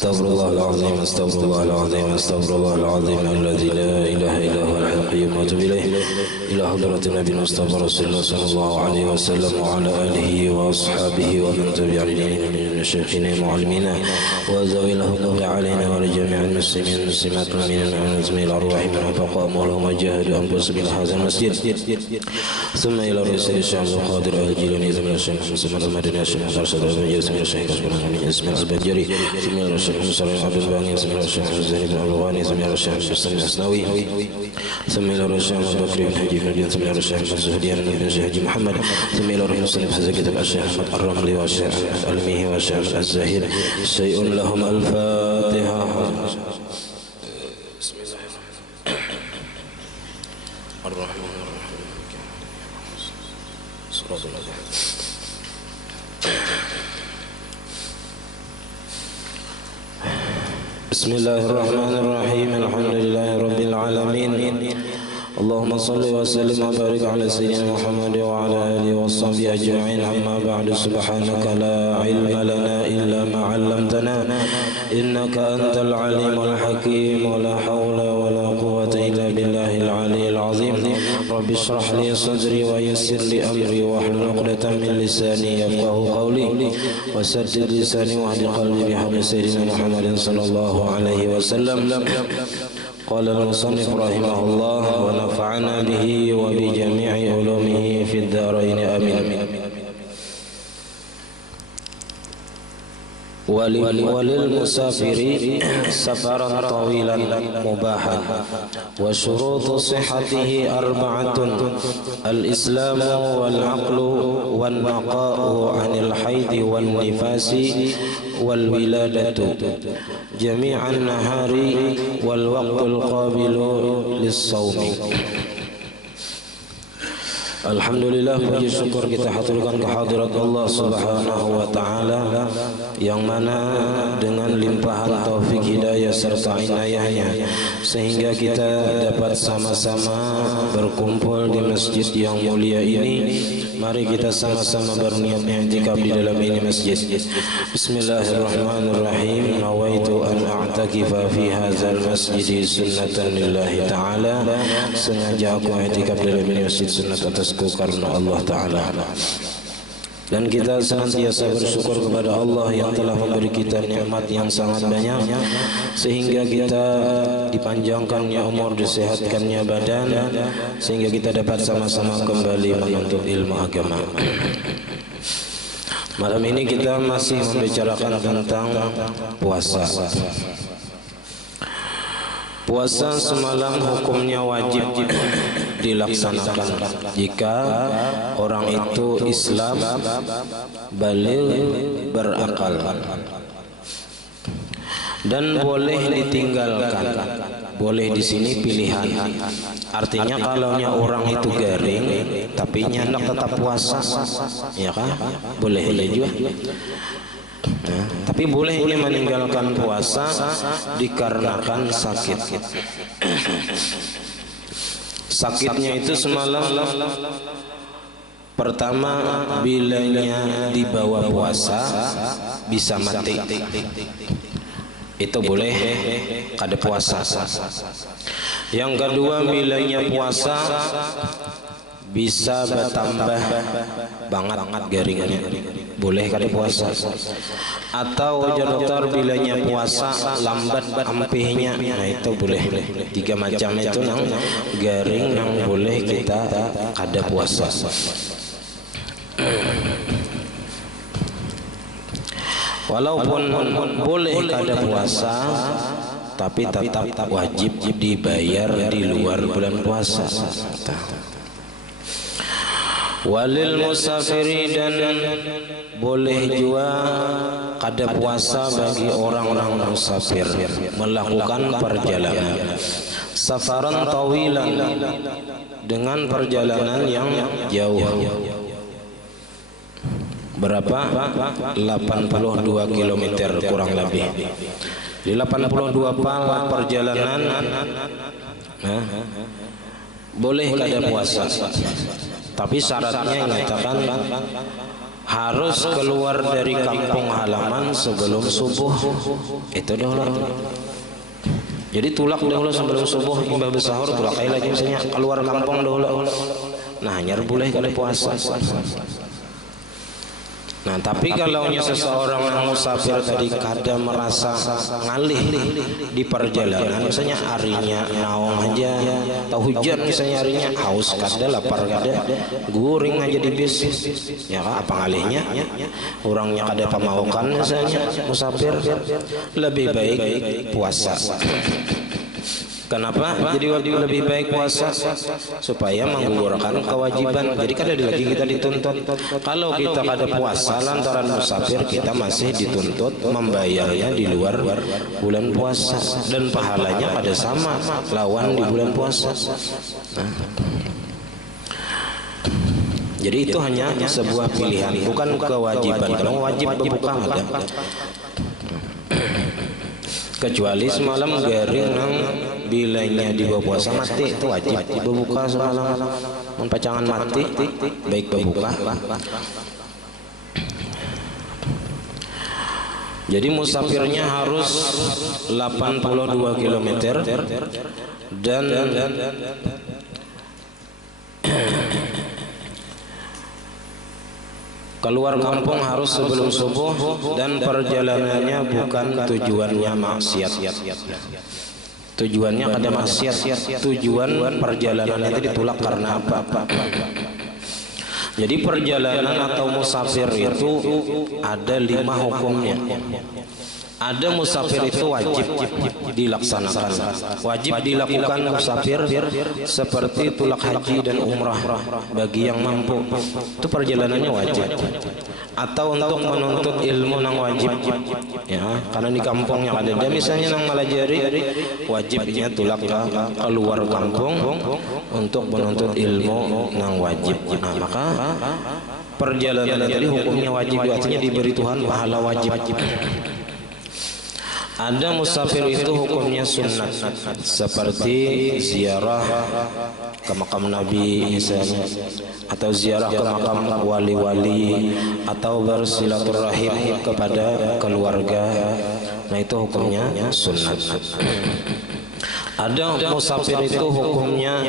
Astaghfirullahaladzim, astaghfirullahaladzim, astaghfirullahaladzim alladzi la ilaha illa huwal hayyul qayyum wa atubu ilaih ila hadratin nabi mustafa rasulullah sallallahu alaihi wasallam wa ala alihi wa ashabihi wa man tabi'a min syekhina mu'allimina wa zawil hudud alaina wa li jami'il muslimin muslimat min al-azmi al-arwah min faqamu lahum jahadu anfusahum bil hadzal masjid thumma ila rasul syaikhul qadir al-jilani thumma syekh Muhammad al-Madani syekh Arsyad al-Majlis syekh Al-Qur'ani ismi al-Bajri thumma الشيخ مسلم عبد الباني ثم الشيخ الزهري بن الغاني ثم الشيخ حسن الاسنوي ثم الشيخ بكر بن حجي بن الدين ثم الشيخ الزهري بن حجي محمد ثم الشيخ حسن كتاب الشيخ احمد الرملي والشيخ الميهي والشيخ الزهير شيء لهم الفاتحه بسم الله الرحمن الرحيم صراط الله بسم الله الرحمن الرحيم الحمد لله رب العالمين اللهم صل وسلم وبارك على سيدنا محمد وعلى آله وصحبه أجمعين أما بعد سبحانك لا علم لنا إلا ما علمتنا إنك أنت العليم الحكيم ولا حول ولا قوة إلا بالله العلي العظيم رب اشرح لي صدري ويسر لي أمري واحلل عقدة من لساني يفقهوا قولي وسدد لساني واهد قلبي بحق سيدنا محمد صلى الله عليه وسلم قال المصنف رحمه الله ونفعنا به وبجميع علومه في الدارين آمين وللمسافر سفرا طويلا مباحا وشروط صحته أربعة الإسلام والعقل والنقاء عن الحيض والنفاس والولادة جميع النهار والوقت القابل للصوم. Alhamdulillah, puji syukur kita haturkan kehadirat Allah Subhanahu wa taala yang mana dengan limpahan taufik hidayah serta inayahnya sehingga kita dapat sama-sama berkumpul di masjid yang mulia ini. Mari kita sama-sama berniat i'tikaf di dalam ini masjid. Bismillahirrahmanirrahim. Nawaitu an a'takifa fi hadzal masjid sunnatan lillahi ta'ala. Sengaja aku i'tikaf di dalam ini masjid sunnat atasku karena Allah Ta'ala. Dan kita senantiasa bersyukur kepada Allah yang telah memberi kita nikmat yang sangat banyak sehingga kita dipanjangkannya umur, disehatkannya badan sehingga kita dapat sama-sama kembali menuntut ilmu agama. Malam ini kita masih membicarakan tentang puasa. Puasa semalam hukumnya wajib dilaksanakan jika orang itu Islam, baligh, berakal, dan boleh ditinggalkan. Boleh di sini pilihan. Artinya kalaunya orang itu garing tapi nyandak tetap puasa, ya kan? Boleh juga. Nah, tapi boleh ini meninggalkan puasa dikarenakan sakit. Sakitnya itu semalam pertama bilanya di bawah puasa bisa mati. Itu boleh kada puasa. Yang kedua bilanya puasa bisa bertambah banget garingnya, boleh kada puasa. Atau dokter bilanya puasa lambat ampihnya, nah itu boleh. Tiga macam itu yang garing yang boleh kita kada puasa. Walaupun boleh kada puasa tapi tetap wajib dibayar di luar bulan puasa. Walil musafiri, dan boleh juga kada puasa bagi orang-orang musafir melakukan perjalanan safaran tawilan, dengan perjalanan yang jauh. Berapa? 82 km kurang lebih. Di 82 perjalanan boleh kada puasa. Tapi syaratnya mengatakan harus keluar dari kampung halaman sebelum subuh. Itu dahulu. Jadi tulak dahulu sebelum subuh, imbah bersahur tulak lagi misalnya keluar kampung dahulu. Nah, hanya boleh kalau puasa. Nah, tapi kalau seseorang yang musafir tadi kadang merasa ngalih di perjalanan, misalnya harinya naung aja, atau hujan misalnya harinya, haus kada, lapar kada, guring aja di bis, ya kan? Apa ngalihnya? Orangnya kada pemaukan misalnya musafir, lebih baik puasa. Kenapa? Jadi lebih baik puasa supaya menggugurkan kewajiban. Jadi kan ada lagi kita dituntut. Kalau kita kada puasa lantaran musafir, kita masih dituntut membayarnya di luar bulan puasa dan pahalanya kada sama lawan di bulan puasa. Nah. Jadi itu hanya sebuah pilihan, bukan kewajiban. Kalau wajib berbuka ada. Kecuali semalam garing nang bilanya di bawah puasa mati, itu wajib berbuka semalam. Pacangan mati baik berbuka. Jadi musafirnya harus 82 km dan keluar kampung harus sebelum subuh dan perjalanannya bukan tujuannya maksiat. Tujuannya kada maksiat, tujuan perjalanan itu ditolak karena apa? Jadi perjalanan atau musafir itu ada 5 hukumnya. Ada musafir itu wajib dilaksanakan, wajib dilakukan musafir seperti tulak haji dan umrah bagi yang mampu. Itu perjalanannya wajib. Atau untuk menuntut ilmu nang wajib, ya, karena di kampungnya ada. Dan misalnya nang malajari, wajibnya tulak keluar kampung untuk menuntut ilmu nang wajib. Nah, maka perjalanan tadi hukumnya wajib, artinya diberi Tuhan pahala wajib. Ada musafir itu hukumnya sunnah, seperti ziarah ke makam Nabi misalnya, atau ziarah ke makam wali-wali, atau bersilaturahim kepada keluarga. Nah, itu hukumnya sunnah. Ada musafir itu hukumnya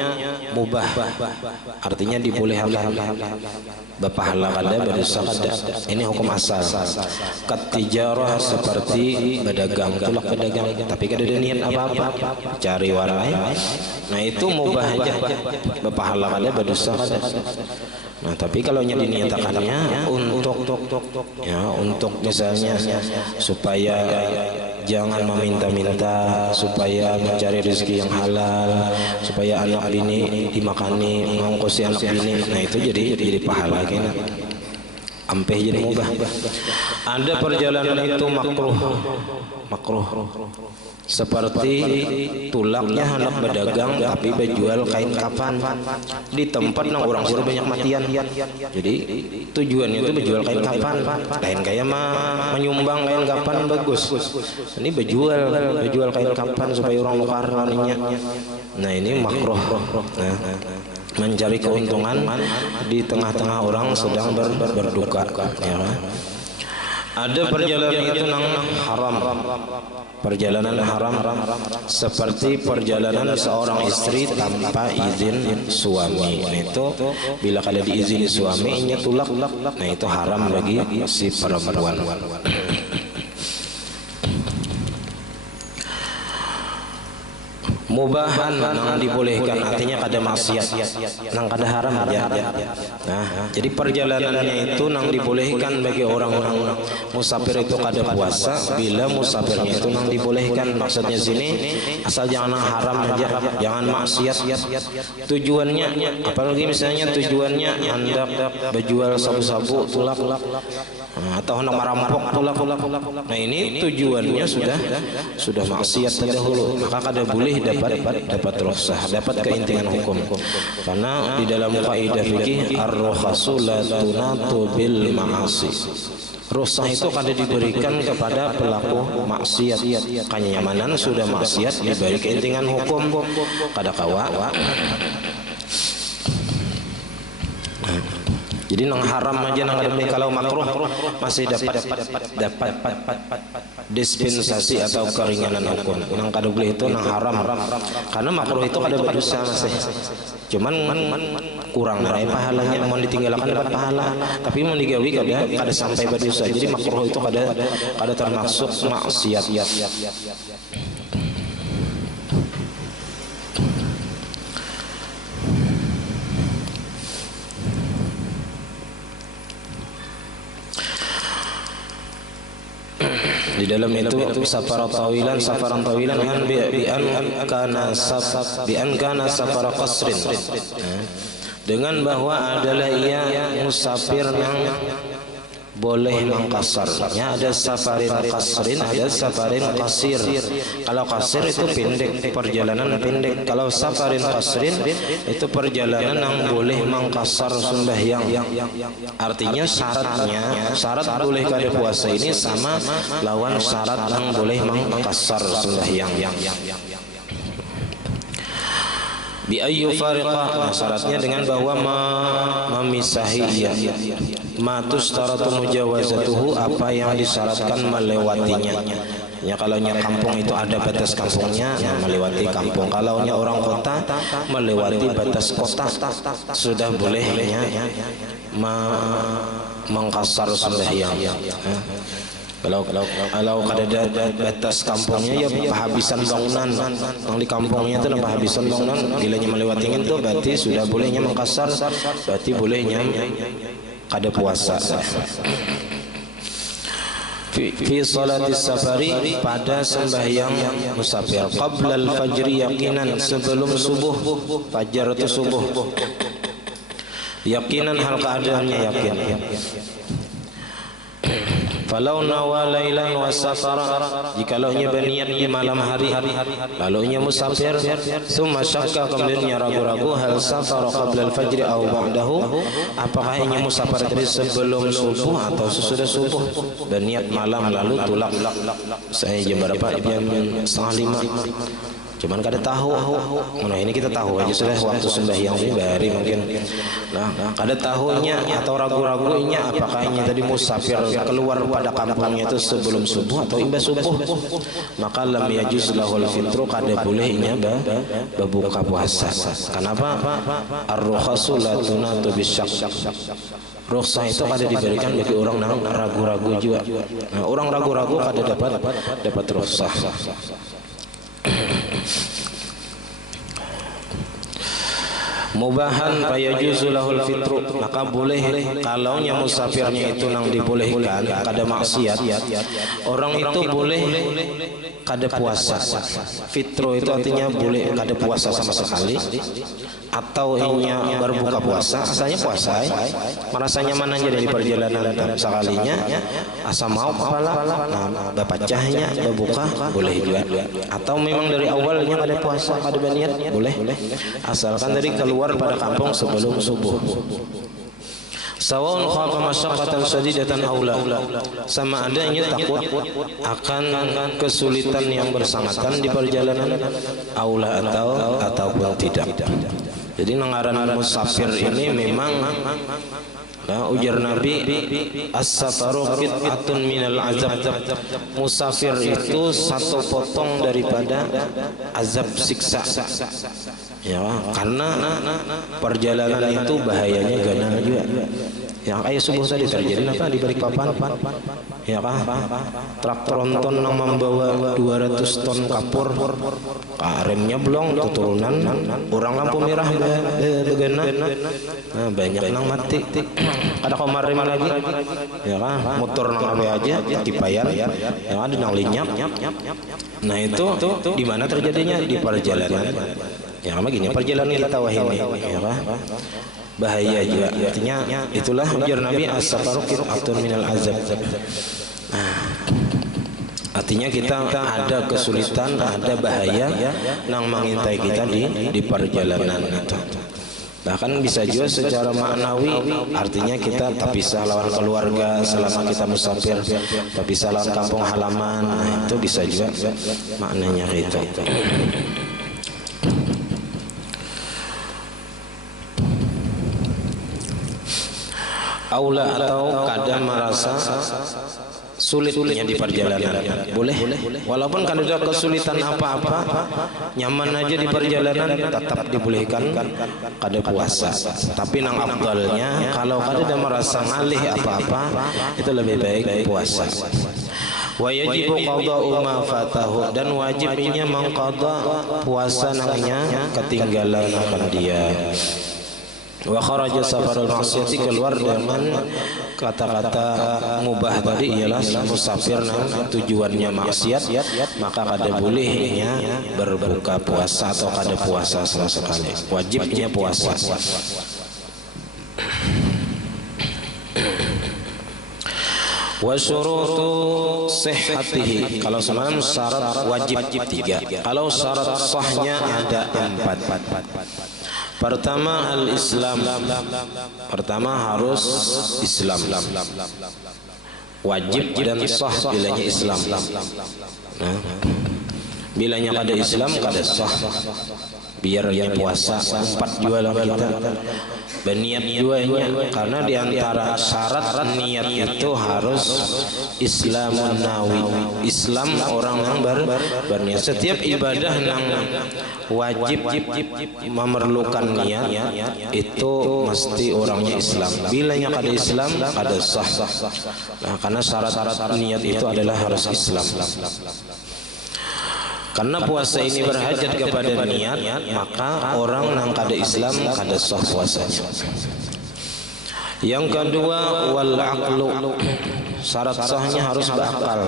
mubah, artinya dibolehkan, berpahala kada, berdosa kada. Ini hukum asal. Katijarah seperti berdagang, tulak berdagang, tapi kada ada niat apa-apa, cari warai. Nah, itu mubah aja, berpahala kada, berdosa kada. Nah, tapi kalau nya diniatakannya untuk misalnya supaya jangan meminta-minta, supaya mencari rezeki yang halal, supaya anak bini dimakani, mengongkosi anak bini. Nah, itu jadi pahala kena. Ampeh jadi mubah. Ada perjalanan itu makruh. Seperti tulaknya hendak berdagang tapi berjual kain kafan di tempat nang orang suruh banyak matian. Jadi tujuannya itu berjual kain kafan. Lain kayak mah menyumbang kain kafan bagus. Ini berjual kain kafan supaya orang lokar larinya. Nah, ini makruh. Nah, mencari keuntungan di tengah-tengah orang sedang berduka, ya. Ada perjalanan itu nang haram. Perjalanan haram seperti perjalanan seorang istri tanpa izin suami. Nah, itu bila kada diizini suaminya tulak, nah itu haram bagi si perempuan. Mubahan nang dibolehkan, artinya kada maksiat, nang kada haram aja. Nah, jadi perjalanannya itu nang dibolehkan bagi orang-orang musafir itu kada puasa bila musafirnya itu nang dibolehkan. Maksudnya sini asal jangan haram aja, jangan maksiat. Tujuannya apalagi misalnya tujuannya hendak berjual sabu-sabu tulak, atau hendak merampok tulak. Nah, ini tujuannya sudah maksiat terdahulu, maka kada boleh dapat rukhsah, dapat keintinan hukum. Karena di dalam kaidah fikih ar-rukhasu la tunatu bil ma'asi. Rukhsah itu kada diberikan kepada pelaku maksiat. Kenyamanan sudah maksiat diberi keintinan hukum, kada kawa. Jadi nang haram aja nang ada, kalau makruh masih dapat dispensasi atau keringanan hukum. Nang kada boleh itu nang haram. Karena makruh itu kada berdosa masih. Cuman kurang dari pahalanya, mau ditinggalkan dapat pahala, tapi mau digawi kada sampai berdosa. Jadi makruh itu kada termasuk maksiat. Di dalam itu safaran tawilan kan bi an kana safar qasrin, dengan bahwa adalah ia musafir yang boleh mengkasarnya. Ada safarin qasrin, ada safarin qasir. Kalau qasir itu pendek, perjalanan pendek. Kalau safarin qasrin itu perjalanan yang boleh mengkasar sembahyang. Artinya syarat boleh kada puasa ini sama lawan syarat yang boleh mengkasar sembahyang. Bi ayyu fariqa, syaratnya dengan bahwa memisahi ia. Matus taratu mujawazatuhu, apa yang disyaratkan melewatinya. Ya, kalau nya kampung itu ada batas kampungnya, ya melewati kampung. Kalau nya orang kota melewati batas kota, sudah bolehnya mengkasar sembahyang. Kalau kada ada batas kampungnya, ya penghabisan bangunan. Yang di kampungnya itu penghabisan bangunan, bilanya melewati itu berarti sudah bolehnya mengkasar, berarti bolehnya kada puasa. Fi salatis safari, pada sembahyang musafir, qabla al-fajri yaqinan, sebelum subuh. Fajar itu subuh. Yaqinan, hal keadaannya yakin. Falau nawa lailan wa safara, jikalaunya berniat di malam hari, lalunya musafir, summa syakka, kemudian ragu-ragu, hal safara qabla al-fajri aw ba'dahu, apakah ini musafir tadi sebelum subuh atau sesudah subuh, berniat malam lalu tulak. Saya jam berapa? Jam 4:30. Cuman kada tahu. Nah, ini kita tahu aja sudah waktu sembahyang ini bari mungkin. Nah, kada tahunya atau ragu-ragunya apakah ini tadi musafir keluar pada kampungnya itu sebelum subuh atau imbas subuh, maka lam yajuz lahul fitru, kada bolehnya berbuka puasa. Kenapa? Ar-rukhasu la tunatu bisyak. Rukhsah itu kada diberikan bagi orang yang ragu-ragu juga. Nah, orang ragu-ragu kada dapat rukhsah. Mubahan fayajuzu lahul fitru, maka boleh kalau nya musafirnya itu nang dibolehkan, kada maksiat. Orang itu boleh kada puasa. Fitru itu artinya boleh kada puasa sama sekali, atau inya berbuka puasa, asalnya puasa, merasa nyaman aja dari perjalanan sekalinya, asa mau apalah, bapacahnya berbuka boleh juga. Atau memang dari awalnya kada puasa, kada berniat, boleh. Asalkan dari keluar pada kampung sebelum subuh. Sawaun khafa masyaqqatan shadidatan aula, sama adanya takut akan kesulitan yang bersangatan di perjalanan, aula ataupun tidak. Jadi ngaran musafir ini memang, nah, ujar Nabi, as-safaru qit'atun minal azab. Musafir itu satu potong daripada azab, siksa. Ya, karena perjalanan itu bahayanya gana juga. Yang kayak subuh tadi terjadi apa di Balikpapan, ya kan? Traktor tronton yang membawa 200 ton kapur, remnya belum, turunan, orang lampu merah begana, nah, banyak nang mati. Ada komar rem lagi, ya kan? Motor nang aja dibayar, ya kan? Nang linyap. Nah, itu di mana terjadinya? Di perjalanan. Ya, begini perjalanan kita wahini, ya kan? Bahaya juga. Artinya itulah ujar Nabi, as-safaru qit'atun minal azab. Artinya kita ada kesulitan, ada bahaya yang mengintai kita di perjalanan itu. Bahkan bisa juga secara maknawi, artinya kita tak bisa lawan keluarga selama kita musafir, tak bisa lawan kampung halaman. Nah, itu bisa juga maknanya itu. aula atau kadang merasa sulitnya di perjalanan, boleh, walaupun kan ada kesulitan apa-apa, nyaman aja di perjalanan, tetap dibolehkan kada puasa. Tapi nang afdalnya kalau kada merasa ngalih apa-apa, itu lebih baik puasa. Wa yajibu qada'u ma fatahu, dan wajibnya mengqada puasa nangnya ketinggalan akan dia. Wa kharaja safarul maksiyati, keluar dengan kata-kata mubah tadi ialah musafir nang tujuannya maksiat, maka kada bolehnya berbuka puasa atau kada puasa sama sekali. Wajibnya puasa. Wa syurutu sihhatihi, kalau semalam syarat wajib 3, kalau syarat sahnya ada 4. Pertama al-Islam, pertama harus Islam, wajib dan sah bilanya Islam. Nah, bilanya kada Islam kada sah. Biar yang puasa 4 juga lah kita berniat duanya, karena diantara syarat niat itu harus Islamun nawi, Islam orang yang berniat. Setiap ibadah yang wajib memerlukan niat itu mesti orangnya Islam. Bilanya kada Islam kada sah. Nah, karena syarat niat itu adalah harus Islam. Karena puasa ini berhajat kepada niat, maka orang yang kada Islam kada sah puasanya. Yang kedua wal aqlu, syarat sahnya harus berakal.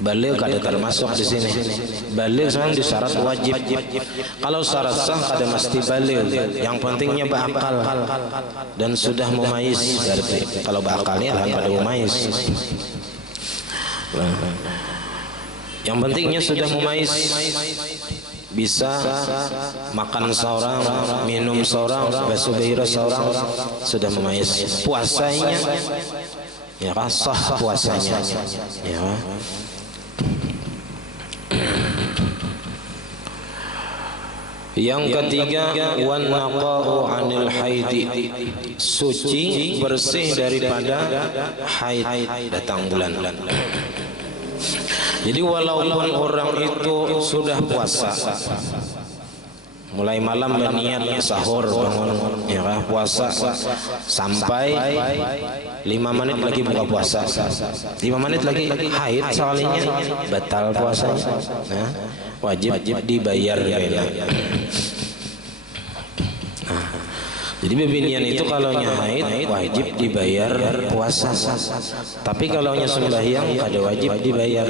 Baligh kada termasuk di sini. Baligh memang di syarat wajib. Kalau syarat sah kada mesti baligh. Yang pentingnya berakal dan sudah mumayyiz. Berarti kalau beakalnya akan pada mumayyiz. Yang pentingnya sudah mumayyiz, bisa makan seorang, minum seorang, basubahira seorang, sudah mumayyiz. Puasanya ya sah puasanya ya. Yang ketiga wan naqa'u 'anil haidi, suci bersih daripada haid, datang bulan. Jadi walaupun orang itu sudah puasa, mulai malam berniat sahur bangun ya puasa sampai 5 menit lagi buka puasa, 5 menit lagi haid soalnya batal puasanya, nah, wajib dibayar ya. Jadi bebinian itu kalau haid wajib dibayar puasa. Tapi kalau sembahyang kada wajib dibayar.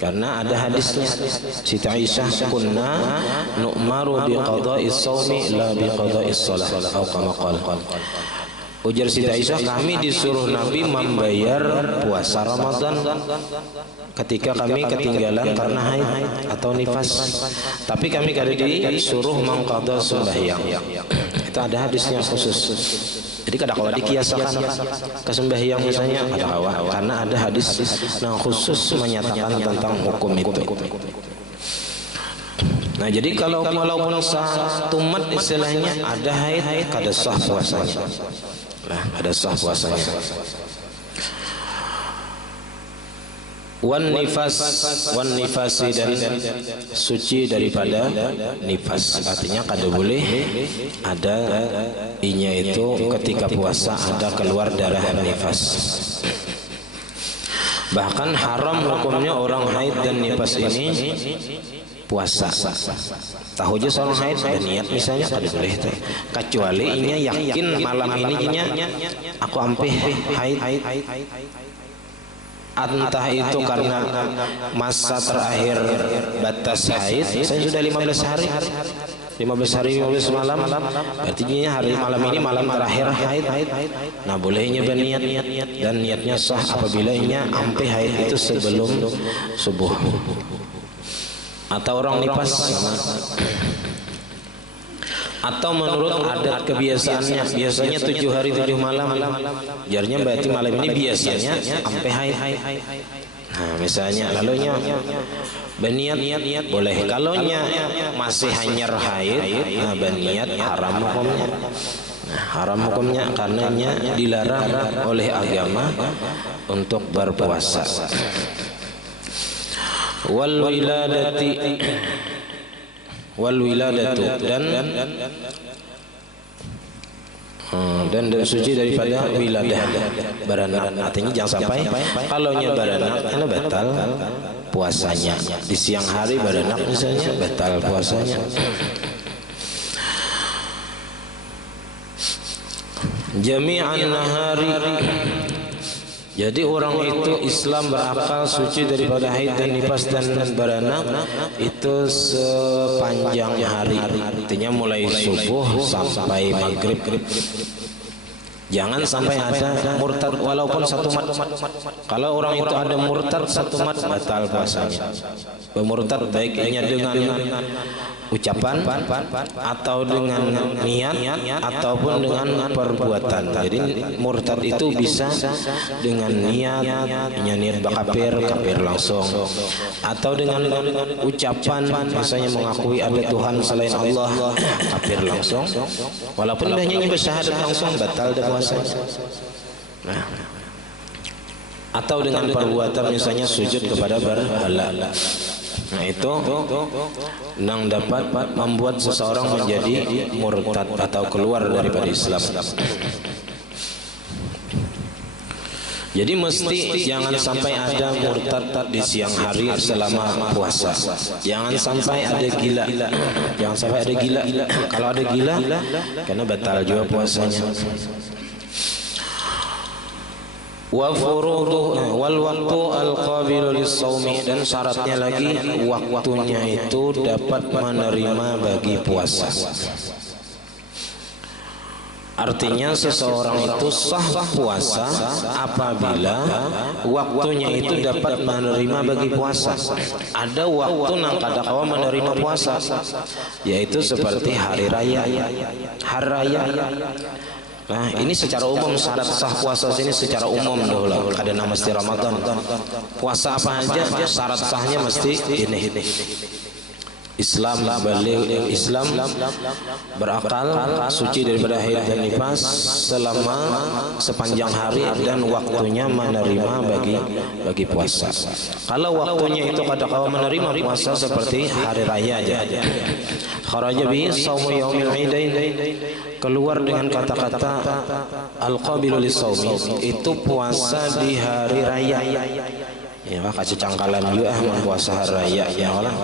Karena ada hadisnya. Siti Aisyah kunna nu'maru biqada'is shaumi la biqada'is shalah atau kama qala. Ujar Siti Aisyah, kami disuruh Nabi membayar puasa Ramadan ketika kami ketinggalan karena haid atau nifas. Tapi kami kada disuruh mengqada sembahyang. Itu ada hadisnya khusus. Jadi kada kawa dikiasakan ke sembahyang misalnya, kada kawa, karena ada hadis yang khusus menyatakan tentang hukum itu. Nah, jadi kalau walaupun satu mat istilahnya ada haid kada sah puasanya. Nah, ada sah puasanya. Wan nifasi, dan suci daripada nifas, artinya kada boleh ada inya itu ketika puasa ada keluar darah nifas. Bahkan haram hukumnya orang haid dan nifas ini puasa. Tahu aja seorang haid dan niat misalnya kada boleh teh, kecuali inya yakin malam ini inya aku ampih haid. Entah itu karena masa terakhir batas haid, saya sudah 15 hari 15 malam, artinya hari malam ini malam terakhir haid. Nah, bolehnya berniat dan niatnya sah apabila inya ampe haid itu sebelum subuh. Atau orang nifas, atau menurut adat kebiasaannya biasanya 7 hari 7 malam, jarnya berarti malam ini biasanya sampai haid. Nah, misalnya lalunya berniat boleh, kalau masih hanyar haid, nah berniat haram hukumnya. Nah, haram hukumnya karenanya dilarang oleh agama untuk berpuasa. Wal wiladatu dan suci daripada wiladah beranak. Artinya jangan sampai kalau beranak karena batal puasanya. Di siang hari beranak misalnya batal puasanya. Jami'an nahari. Jadi orang itu Islam berakal suci daripada haid dan nifas dan beranak itu sepanjang hari. Artinya mulai subuh sampai maghrib. Jangan sampai ada murtad walaupun satu mat. Kalau orang itu ada murtad satu mat batal puasanya. Murtad baiknya dengan ucapan atau dengan niat ataupun dengan perbuatan. Jadi murtad itu bisa dengan niat kafir langsung, atau dengan ucapan misalnya mengakui ada Tuhan selain Allah, kafir langsung. Walaupun hanya bersyahadat langsung batal puasanya. Nah, atau dengan perbuatan misalnya sujud kepada berhala. Nah itu yang dapat membuat seseorang menjadi murtad atau keluar daripada Islam. Jadi mesti jangan sampai ada murtad di siang hari selama puasa. Jangan sampai ada gila. Jangan sampai ada gila. Kalau ada gila, karena batal juga puasanya. Wa furuduhu wal waktu al-qabilu lis-shaumi, dan syaratnya lagi waktunya itu dapat menerima bagi puasa. Artinya seseorang itu sah puasa apabila waktunya itu dapat menerima bagi puasa. Ada waktu nang kada kawa menerima puasa, yaitu seperti hari raya. Hari raya. Nah, ini secara umum syarat sah puasa sini secara umum dahulu. Ada nama mesti Ramadan. Puasa apa aja syarat sahnya mesti ini. Islam berakal suci daripada haid dan nifas selama sepanjang hari dan waktunya menerima bagi puasa. Kalau waktunya itu kada kawa menerima puasa seperti hari raya aja. Kharaja bi shaumu yaumil idain, keluar dengan kata-kata al-qabilu lis-shaumi, itu puasa di hari raya. Ya, kasih cangkalan juga puasa hari raya. Ya Allah,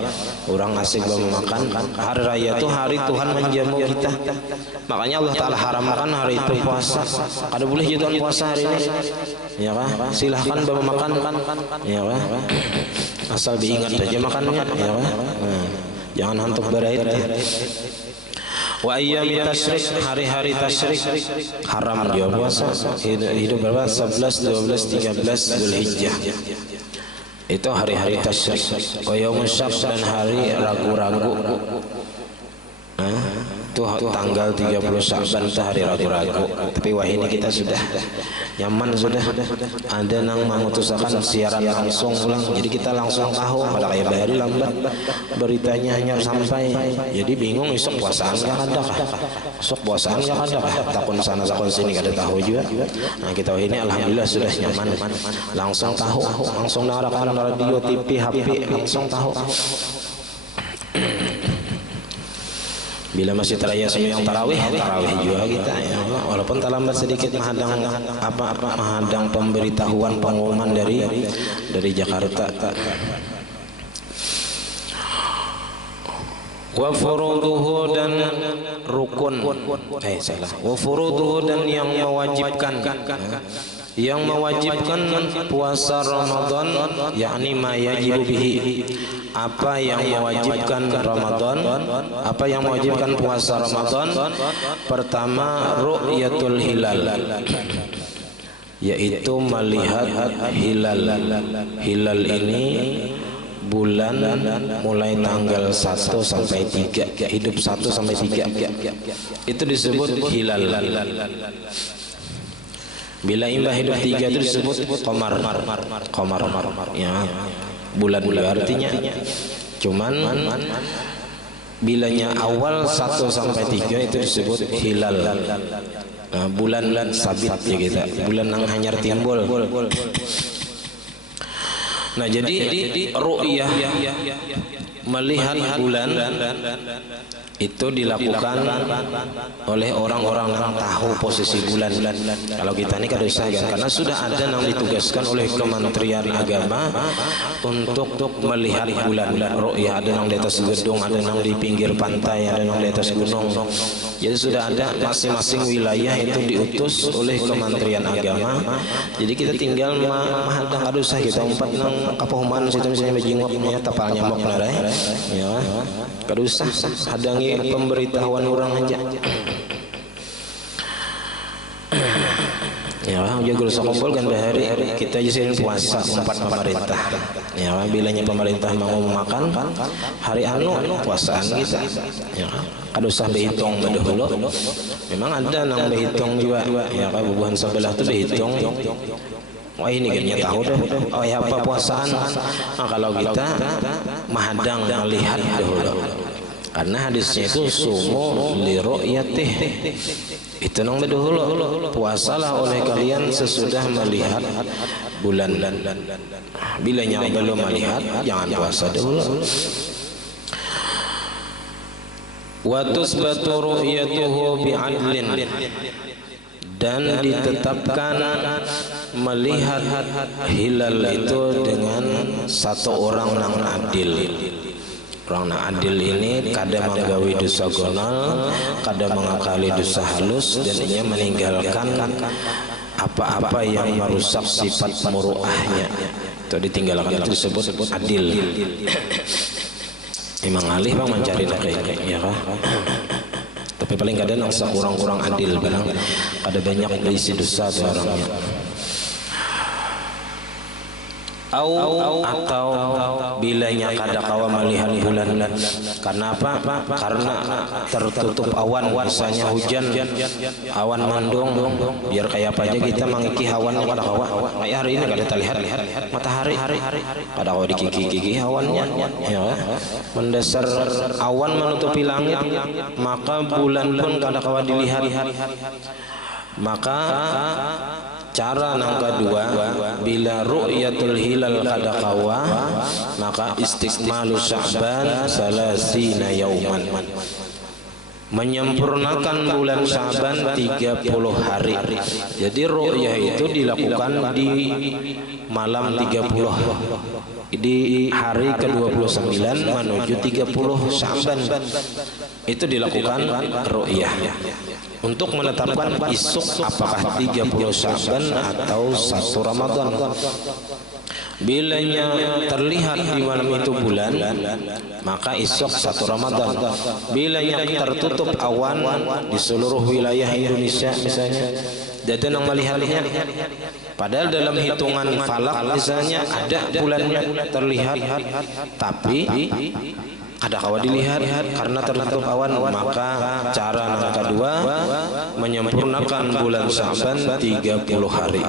orang asik makan. Hari raya itu hari Tuhan menjamu kita. Makanya Allah Ta'ala haramkan hari itu puasa. Kada boleh juga puasa hari ini. Ya kan? Silahkan makan. Ya kan? Asal diingat aja makannya. Ya kan? Jangan hantuk berait. Wa ayyami tasyrik, hari-hari tasyrik haram dia puasa. Hidup berapa? 11, 12, 13 Dzulhijjah. Itu hari-hari tasyrik. Wa yaumus syak, dan hari ragu-ragu. Itu tanggal 30 Sya'ban itu hari ragu-ragu. Tapi wah ini kita sudah nyaman, sudah ada nang memutuskan siaran langsung ulang. Jadi kita langsung tahu, pada kayak bahari lambat beritanya hanya sampai. Jadi bingung esok puasaan enggak ada kah? Esok puasaan enggak ada kah? Takun sana takun sini kada tahu juga. Nah, kita ini alhamdulillah sudah nyaman. Langsung tahu, langsung narakan radio, TV, HP, langsung tahu. Bila masih teraya sembahyang tarawih juga kita, ya Allah. Walaupun terlambat sedikit menghadang pemberitahuan pengumuman dari Jakarta. Wa furuduhu, dan rukun. Wa furuduhu, dan yang mewajibkan puasa Ramadan, yakni ma yajibu bihi, apa yang mewajibkan Ramadan, apa yang mewajibkan puasa Ramadan. Pertama, ru'yatul hilal, yaitu melihat hilal. Hilal ini bulan mulai tanggal 1 sampai 3, hidup 1 sampai 3, itu disebut hilal. Bila imbah hidup 3 itu disebut qamar, ya, bulan artinya. Cuman bilanya awal 1 sampai 3 itu disebut hilal. Nah, bulan sabit ya kita, bulan yang hanyar timbul. Nah, jadi ru'yah melihat bulan itu dilakukan oleh orang-orang yang tahu posisi bulan. Kalau kita ini kada usah kan, karena sudah ada yang ditugaskan oleh Kementerian Agama untuk melihat bulan. Ru'yah ada yang di atas gedung, ada yang di pinggir pantai, ada yang di atas gunung. Jadi sudah ada, masing-masing wilayah itu diutus oleh Kementerian Agama. Jadi kita tinggal mahadang kada usah kita umpat nang kapahuman situ misalnya bejingoknya tapal nyamuk narai. Ya. Kada usah hadangi pemberitahuan orang aja. Ya, jago kumpul kan bahari kita jadi puasa umpat pemerintah. Ya, bilanya pemerintah mau makan hari anu puasaan kita. Ya, kada usah berhitung dahulu. Memang ada nang berhitung juga. Ya, bubuhan sebelah tu berhitung. Wah ini kayaknya tahu dah. Oh ya apa puasaan? Nah, kalau kita mahadang melihat dahulu. Karena hadisnya itu sumu li ru'yatih. Itu nang dahulu. Puasalah oleh kalian sesudah melihat bulan. Bilanya belum melihat jangan puasa dahulu. Wa tusbatu ru'yatuhu bi'adlin, dan ditetapkan melihat hilal itu dengan satu orang yang adil. Orang yang adil ini kada menggawi dosa gonal, kada mengakali dosa halus, dan ia meninggalkan apa-apa yang merusak sifat muruahnya. Itu ditinggalkan, itu disebut adil. Imam alih bang mencari kayak ya kah? Tapi paling kadang nangsa kurang-kurang adil bilang ada banyak berisi dosa tuh orangnya. Atau bilanya kada kawa melihat bulan. Karena apa? Karena tertutup awan, misalnya hujan, awan mendung, biar kayak apa aja kita mengiki awan kada kawa. Kayak hari ini kada terlihat matahari, kada kawa dikiki-kiki awannya. Ya, mendasar awan menutupi langit, maka bulan pun kada kawa dilihat. Maka cara yang kedua, bila ru'yatul hilal kada kawa, maka istikmalu Sya'ban salasina yauman, menyempurnakan bulan Sya'ban 30 hari. Jadi ru'yah itu dilakukan di malam 30, di hari ke-29 menuju 30 Sya'ban. Itu dilakukan ru'yah untuk menetapkan isuk apakah 30 Sya'ban atau 1 Ramadan. Bilanya terlihat di malam itu bulan, maka isuk 1 Ramadan. Bilanya tertutup awan di seluruh wilayah Indonesia misalnya, jadi yang melihatnya, padahal dalam hitungan falak misalnya ada bulannya terlihat, tapi kada kawa dilihat karena tertutup awan. Maka cara yang kedua, menyempurnakan bulan Sya'ban 30 hari.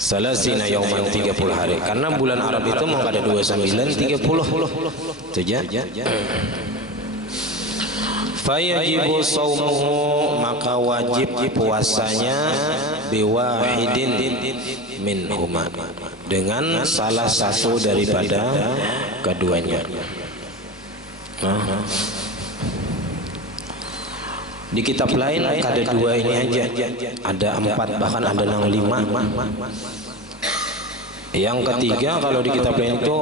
Salasina yauman 30 hari. Karena bulan Arab itu mau kada 29 30. Itu aja. Fayajibu shaumuhu, maka wajib puasanya biwahidin minhuma, dengan salah satu daripada keduanya. Di kitab lain ada 2 ini aja, ada 4 bahkan ada yang 5. Yang ketiga, kalau di kitab lain itu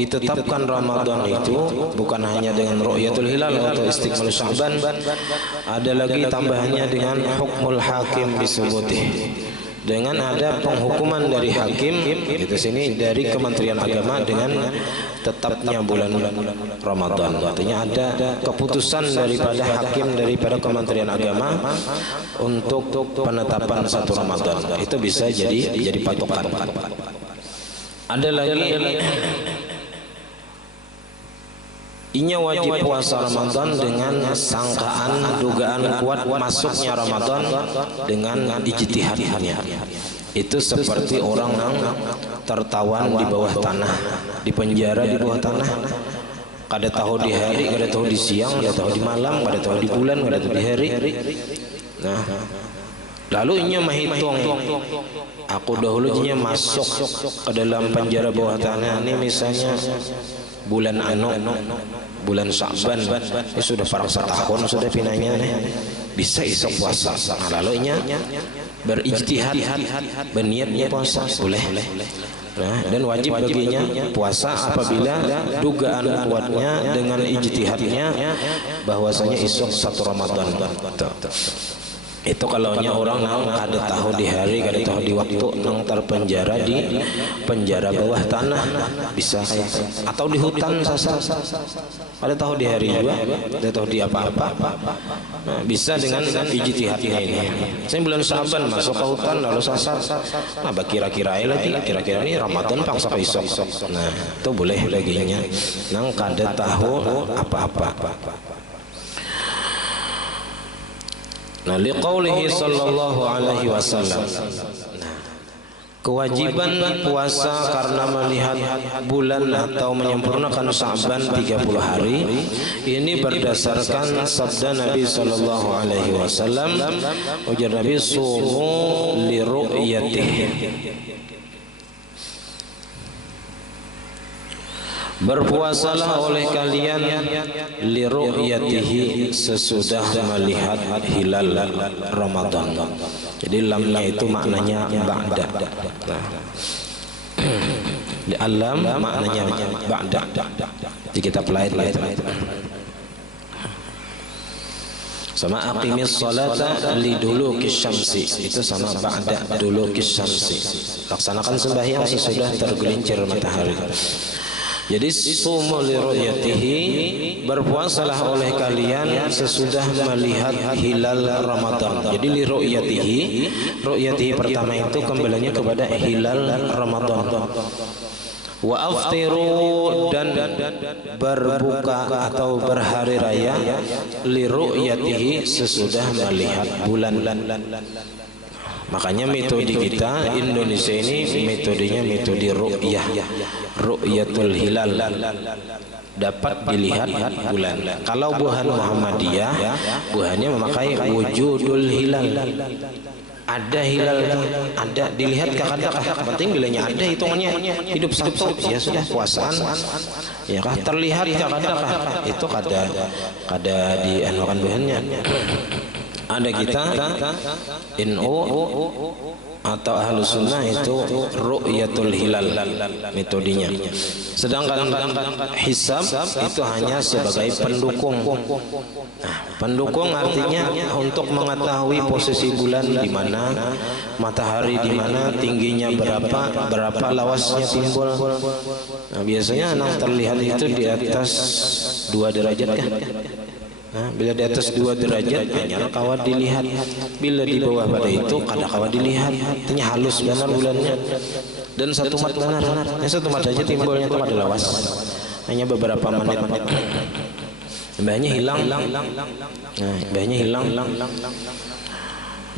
ditetapkan Ramadan itu bukan hanya dengan ru'yatul hilal atau istikmal Sya'ban, ada lagi tambahannya dengan hukmul hakim bisubutih, dengan ada penghukuman dari hakim itu sini dari Kementerian Agama dengan tetapnya bulan Ramadan. Artinya ada keputusan daripada hakim, daripada Kementerian Agama untuk penetapan 1 Ramadan. Itu bisa jadi patokan. Ada lagi, inya wajib puasa Ramadan dengan sangkaan dugaan kuat masuknya Ramadan dengan ijtihadnya. Itu seperti orang yang tertawan di bawah tanah, di penjara di bawah tanah, Kada tahu di hari, kada tahu di siang, kada tahu di malam, kada tahu di bulan, kada tahu di hari. Nah, lalu inya menghitung, aku dahulunya masuk ke dalam penjara bawah tanah ini misalnya bulan bulan Sya'ban, ini sudah parang setahun sudah pinanya nih, bisa isok puasa. Nah, lalu inya berijtihad, berniatnya puasa boleh. Nah, dan wajib baginya puasa apabila dugaan kuatnya dengan ijtihadnya bahwasanya esok 1 Ramadan. Itu kalaunya orang nang kada tahu di hari, kada tahu di waktu, nang terpenjara di penjara bawah tanah bisa, atau di hutan sasa, kada tahu di hari juga, kada tahu di apa-apa. Nah, bisa dengan ijtihadnya ini. Saya bulan Sya'ban masuk ke hutan lalu sasar. Nah, kira-kira lagi, kira-kira ini Ramadan paksa esok. Nah, itu boleh baginya nang kada tahu apa-apa. Nah, liqaulihi sallallahu alaihi wasallam. Kewajiban puasa karena melihat bulan atau menyempurnakan Sya'ban 30 hari ini berdasarkan sabda Nabi sallallahu alaihi wasallam, ujar Nabi, sumu li ru'yatihi. Berpuasalah oleh kalian li ru'yatihi sesudah melihat hilal Ramadan. Jadi lamnya itu maknanya ba'da. Nah, di alam maknanya ba'da. Jadi kita pelait-lait. Sama aqimis salata li dulukis syamsi, itu sama ba'da dulukis syamsi. Laksanakan sembahyang sesudah tergelincir matahari. Jadi sumu li ru'yatihi, berpuasalah oleh kalian sesudah melihat hilal Ramadan. Jadi li ru'yatihi pertama itu kembalinya kepada hilal Ramadan. Wa aftiru, dan berbuka atau berhari raya li ru'yatihi sesudah melihat bulan. Makanya metode kita Indonesia ini metodenya metode ru'yah, ru'yatul hilal, dapat dilihat bulan. Kalau buhan Muhammadiyah, buhannya memakai wujudul hilal. Ada hilal, ada dilihat kakak, penting bilanya ada, hitungannya hidup satu, ya sudah puasaan. Ya kah terlihat kakak, itu kada dianukan buhannya. Ada kita NU atau Ahlus Sunnah itu ru'yatul hilal metodenya. Sedangkan hisab itu hanya sebagai pendukung. Nah, pendukung artinya untuk mengetahui posisi bulan di mana, matahari di mana, tingginya berapa lawasnya timbul. Nah, biasanya yang terlihat itu di atas 2 derajat kan. Nah, bila di atas 2 derajat hanya kawat dilihat, bila di bawah pada itu kada kawat dilihat, artinya halus benar bulannya, dan satu mat benar, satu mat saja timbulnya itu ada lawas, hanya beberapa menit, imbahnya hilang. Nah, imbahnya hilang.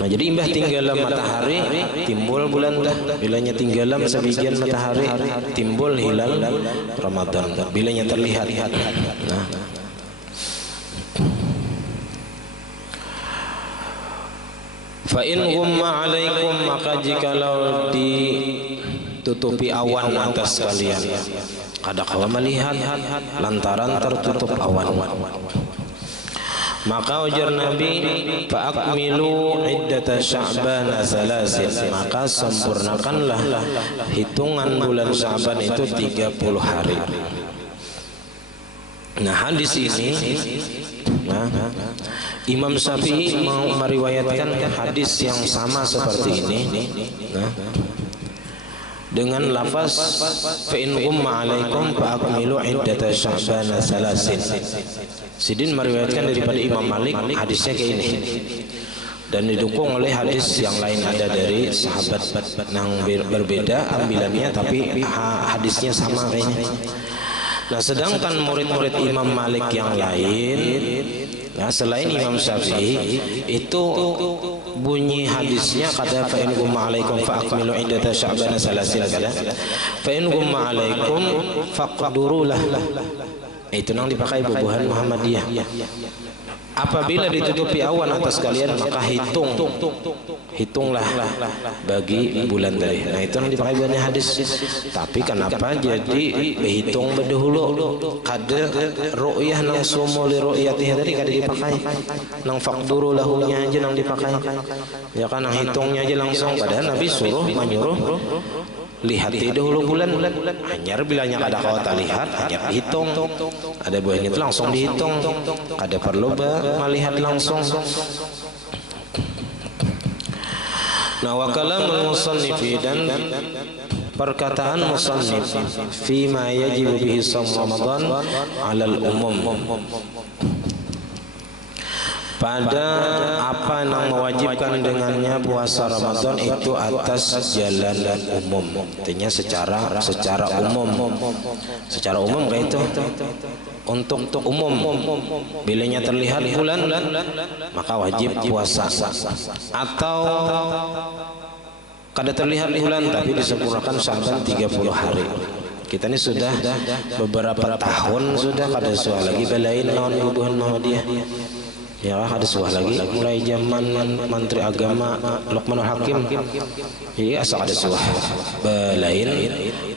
Nah, jadi imbah tinggalan matahari timbul bulan dah, bilanya tinggalan sebagian matahari timbul hilal Ramadan, bilanya terlihat. Nah, fa in ghumma alaikum, maka jikalau ditutupi awan atas kalian, kada kawa melihat lantaran tertutup awan, maka ujar Nabi, fa akmilu iddata Sya'ban 3, maka sempurnakanlah hitungan bulan Sya'ban itu 30 hari. Nah, hadis ini Imam Syafi'i mau meriwayatkan hadis yang sama seperti ini, dengan lafaz fa in ghumma alaikum fa akmilu iddata Sya'ban 3. Sidin meriwayatkan daripada Imam Malik hadisnya kayak ini, dan didukung oleh hadis yang lain ada dari sahabat yang berbeda ambilannya, tapi hadisnya sama kayaknya. Nah, sedangkan murid-murid Imam Malik yang lain, nah, selain Imam Syafi'i itu bunyi hadisnya kata fa in ghumma alaikum fa akmilu iddata Sya'ban 3, kata fa in ghumma alaikum faqdurulah Itu yang dipakai bubuhan Muhammadiyah. Apabila ditutupi awan atas kalian, maka hitunglah bagi bulan tadi. Nah, itu yang dipakai buahnya hadis. Tapi kenapa jadi berhitung berdahulu? Kada ru'yah nang sumuli ru'yatih tadi kada dipakai. Nang faqduru lahunya aja nang dipakai. Ya kan, nang hitungnya aja langsung. Padahal Nabi suruh menyuruh lihat dahulu bulan. Hanyar bilanya kada kau tak lihat, hanyar dihitung. Ada buahnya itu langsung dihitung. Kada perlu melihat langsung. Nah, wa kalamul musannifi, dan perkataan musannif fi ma yajibu bihi shaum Ramadan 'alal umum, pada apa yang mewajibkan dengannya puasa Ramadan itu atas jalan dan umum. Artinya secara umum. Secara umum kayak itu. Untuk umum, bilanya terlihat bulan maka wajib puasa. Atau kada terlihat bulan tapi disempurnakan Sya'ban 30 hari. Kita ini sudah beberapa tahun sudah kada suah lagi belain lawan bubuhan Muhammadiyah. Ya, ada suah lagi mulai zaman Menteri Agama Luqmanul Hakim. Iya, asal ada suah belain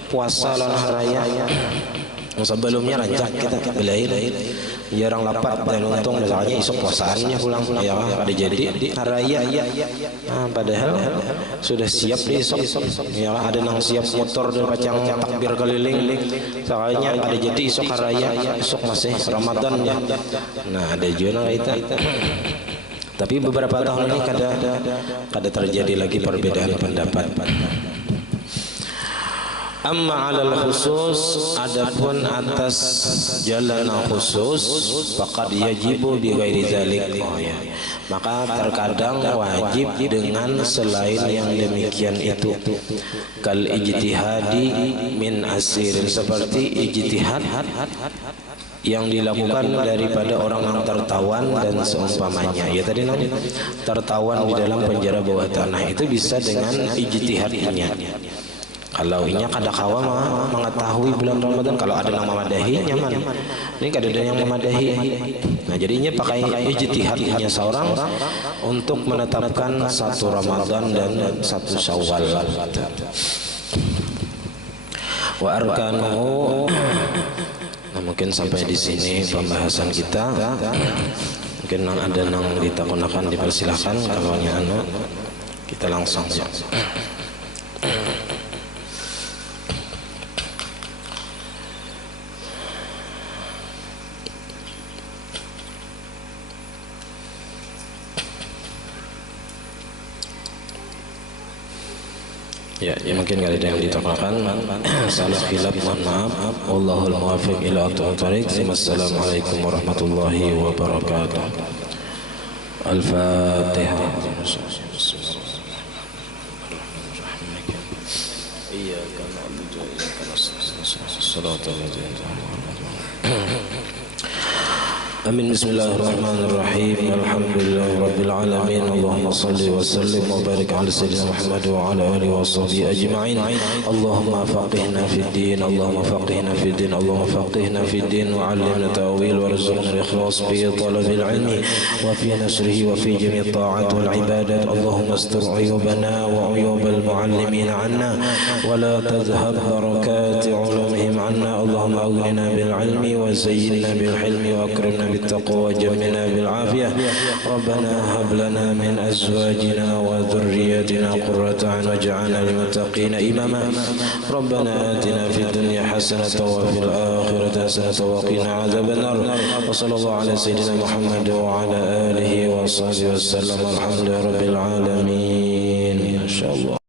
puasa lawan raya. Sebelumnya rancak kita belain jarang lapar dan untung misalnya isuk puasaannya pulang ya ada jadi raya. Nah, padahal sudah siap di isuk ya, ada nang siap motor dan pacang takbir keliling soalnya ada jadi isuk raya, isuk masih Ramadan ya. Nah, ada juga itu. Tapi beberapa tahun ini kada terjadi lagi perbedaan pendapat. Amma alal khusus, adapun atas jalan khusus, faqad yajibu bi ghairi dzalik. Oh ya. Maka terkadang wajib dengan selain yang demikian itu. Kal ijtihadi min asirin, seperti ijtihad yang dilakukan daripada orang yang tertawan dan seumpamanya. Ya tadi nanti tertawan di dalam penjara bawah tanah itu bisa dengan ijtihadnya. Kalau inya kada kawa mengetahui bulan Ramadan, kalau ada yang memadahi nyaman. Ini kada ada yang memadahi. Nah, jadinya pakai ijtihadnya seorang untuk menetapkan satu Ramadan dan satu Syawal. Wa arkanuhu. Nah, mungkin sampai di sini pembahasan kita. Mungkin ada yang ditakunakan dipersilahkan, kalau anu kita langsung saja. Ya, mungkin kalau ada yang diterangkan salah khilaf, mohon maaf. Wallahul muwaffiq ila aqwamit thoriq. Wassalamualaikum warahmatullahi wabarakatuh. Al-Fatihah. Iyyaka na'budu wa iyyaka nasta'in. Amin. Bismillahirrahmanirrahim. Alhamdulillahi rabbil alamin. Allahumma salli wa sallim wa barik ala sayyidina Muhammad wa ala alihi wa sahbihi ajma'in. Allahumma faqihna fid din, Allahumma faqihna fid din, Allahumma faqihna fid din wa 'allimna ta'wil warzuqna al-ikhlas fi talabil ilmi wa fi nasrihi wa fi jami' at-ta'at wal ibadat. Allahumma astur 'uyubana wa 'uyubal mu'allimin 'anna wa la tadhhab barakat 'ulumihim 'anna. Allahumma aghnina bil 'ilmi wa zayyinna bil hilmi wa akrimna بالتقوى وجملنا بالعافية. ربنا هب لنا من أزواجنا وذرياتنا قرة أعين واجعلنا للمتقين إماما. ربنا آتنا في الدنيا حسنة وفي الآخرة حسنة وقنا عذاب النار. وصلى الله على سيدنا محمد وعلى آله وصحبه وسلم. الحمد لله رب العالمين. إن شاء الله.